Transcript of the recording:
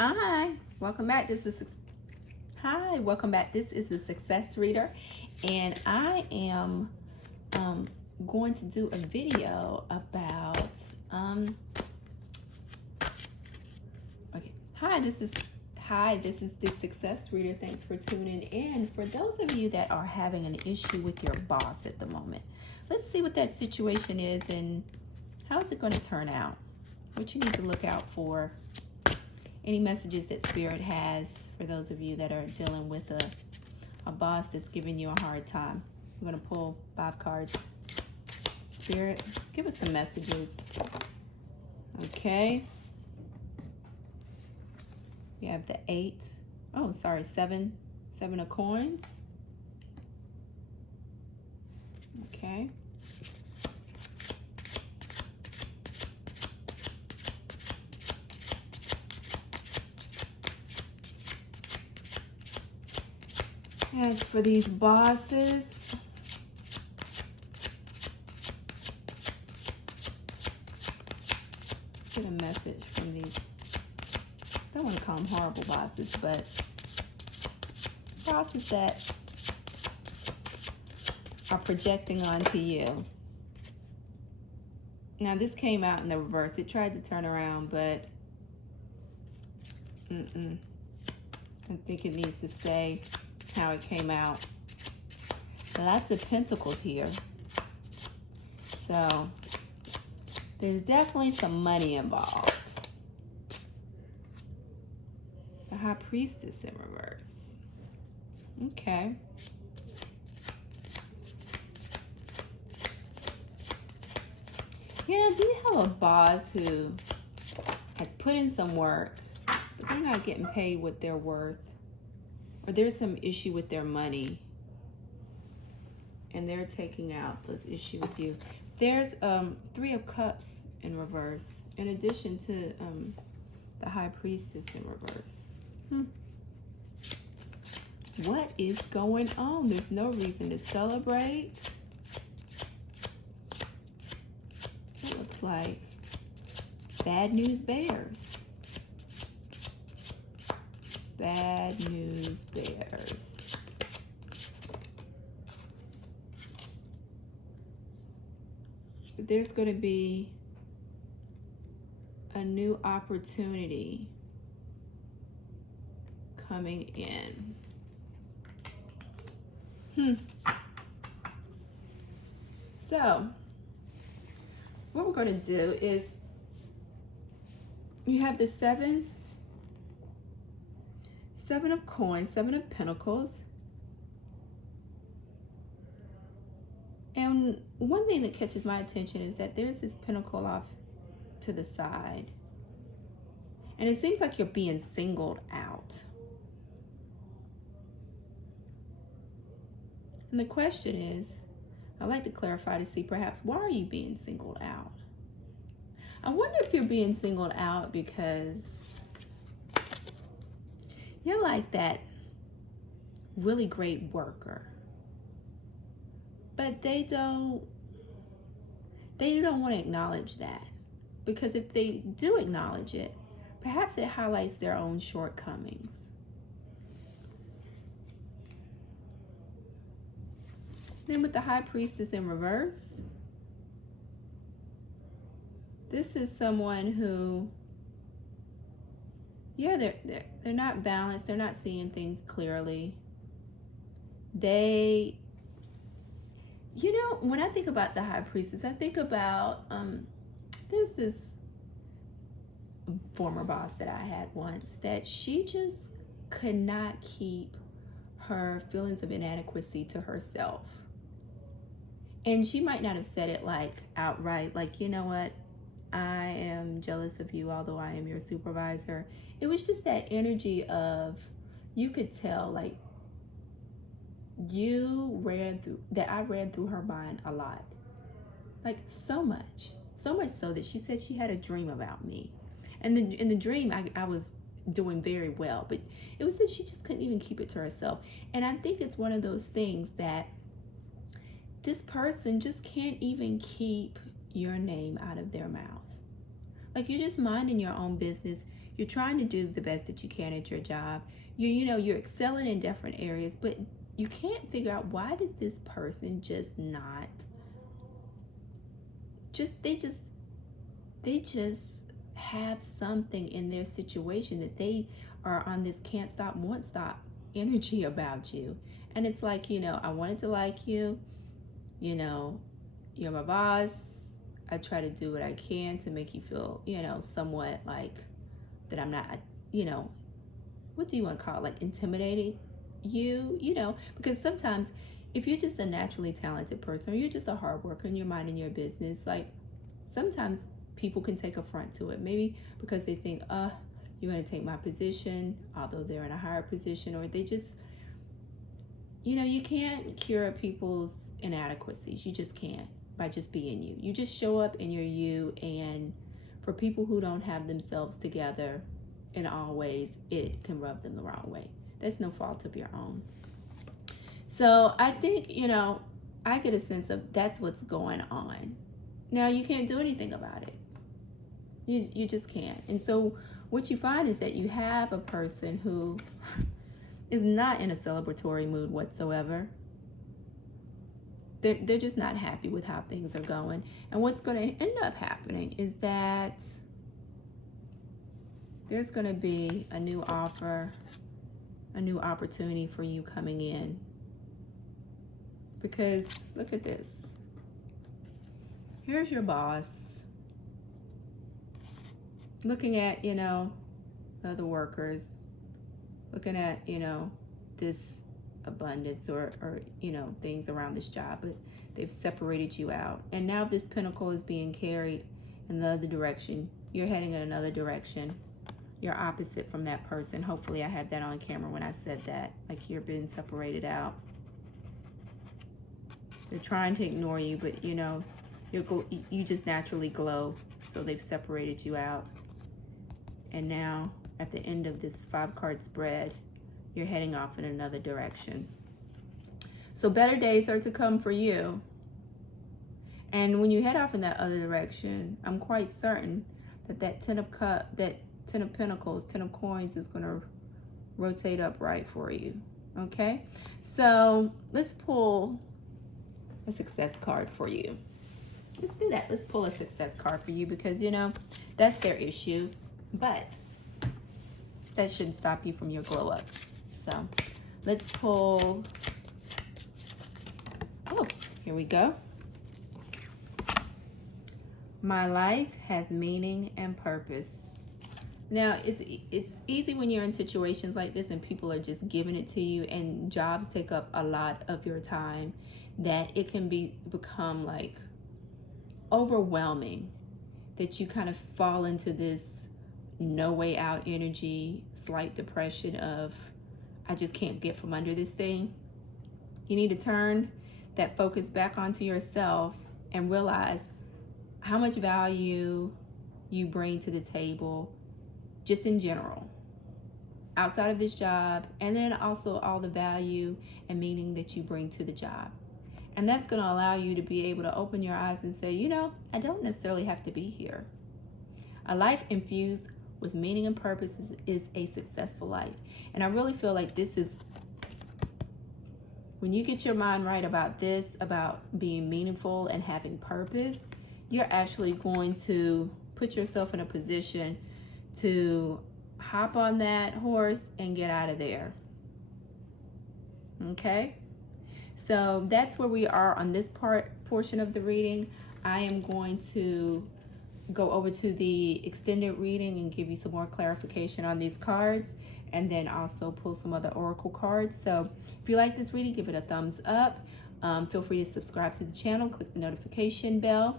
Hi, welcome back. Welcome back. This is the Success Reader, and I am going to do a video about okay. This is the Success Reader. Thanks for tuning in. For those of you that are having an issue with your boss at the moment, let's see what that situation is and how is it going to turn out. What you need to look out for. Any messages that Spirit has for those of you that are dealing with a boss that's giving you a hard time. I'm going to pull 5 cards. Spirit, give us some messages. Okay. We have the 7 of coins. Okay. As for these bosses, let's get a message from these. I don't want to call them horrible bosses, but bosses that are projecting onto you. Now, this came out in the reverse. It tried to turn around, but I think it needs to stay how it came out. Lots of pentacles here. So there's definitely some money involved. The High Priestess in reverse. Okay. You know, do you have a boss who has put in some work, but they're not getting paid what they're worth? Or there's some issue with their money and they're taking out this issue with you. There's 3 of Cups in reverse, in addition to the High Priestess in reverse. What is going on? There's no reason to celebrate. It looks like bad news bears. Bad news bears. There's going to be a new opportunity coming in. So, what we're going to do is, you have the 7 of coins, 7 of pentacles. And one thing that catches my attention is that there's this pentacle off to the side. And it seems like you're being singled out. And the question is, I'd like to clarify to see perhaps, why are you being singled out? I wonder if you're being singled out because you're like that really great worker, but they don't want to acknowledge that, because if they do acknowledge it, perhaps it highlights their own shortcomings. Then with the High Priestess in reverse, this is someone who, yeah, they're not balanced. They're not seeing things clearly. You know, when I think about the High Priestess, I think about, there's this former boss that I had once that she just could not keep her feelings of inadequacy to herself. And she might not have said it like outright, like, you know what, I am jealous of you, although I am your supervisor. It was just that energy of, you could tell, like, I ran through her mind a lot. Like, so much so that she said she had a dream about me. And in the dream, I was doing very well, but it was that she just couldn't even keep it to herself. And I think it's one of those things that this person just can't even keep your name out of their mouth. Like, you're just minding your own business. You're trying to do the best that you can at your job. You're excelling in different areas, but you can't figure out, why does this person just not, they just have something in their situation that they are on this can't stop, won't stop energy about you. And it's like, I wanted to like you, you're my boss. I try to do what I can to make you feel, somewhat like that I'm not, what do you want to call it? Like intimidating you, because sometimes if you're just a naturally talented person, or you're just a hard worker and you're minding your business, like sometimes people can take affront to it. Maybe because they think, you're going to take my position, although they're in a higher position, or they just, you can't cure people's inadequacies. You just can't, by just being you. You just show up and you're you. And for people who don't have themselves together in all ways, it can rub them the wrong way. That's no fault of your own. So I think, I get a sense of that's what's going on. Now, you can't do anything about it. You just can't. And so what you find is that you have a person who is not in a celebratory mood whatsoever. They're just not happy with how things are going. And what's going to end up happening is that there's going to be a new offer, a new opportunity for you coming in. Because look at this. Here's your boss looking at, other workers, looking at, this abundance or things around this job, but they've separated you out. And now this pentacle is being carried in the other direction. You're heading in another direction. You're opposite from that person. Hopefully I had that on camera when I said that, like you're being separated out. They're trying to ignore you, but you just naturally glow. So they've separated you out. And now at the end of this 5-card spread, you're heading off in another direction. So better days are to come for you. And when you head off in that other direction, I'm quite certain that 10 of Pentacles, 10 of Coins is going to rotate upright for you. Okay? So let's pull a success card for you. Let's do that. Let's pull a success card for you because, that's their issue. But that shouldn't stop you from your glow up. So let's pull. Oh, here we go. My life has meaning and purpose. Now, it's easy when you're in situations like this and people are just giving it to you and jobs take up a lot of your time, that it can become like overwhelming, that you kind of fall into this no way out energy, slight depression of, I just can't get from under this thing. You need to turn that focus back onto yourself and realize how much value you bring to the table, just in general, outside of this job, and then also all the value and meaning that you bring to the job. And that's going to allow you to be able to open your eyes and say, I don't necessarily have to be here. A life infused with meaning and purpose is a successful life. And I really feel like this is, when you get your mind right about this, about being meaningful and having purpose, you're actually going to put yourself in a position to hop on that horse and get out of there. Okay? So that's where we are on this portion of the reading. I am going to go over to the extended reading and give you some more clarification on these cards, and then also pull some other oracle cards. So if you like this reading, give it a thumbs up. Feel free to subscribe to the channel, click the notification bell.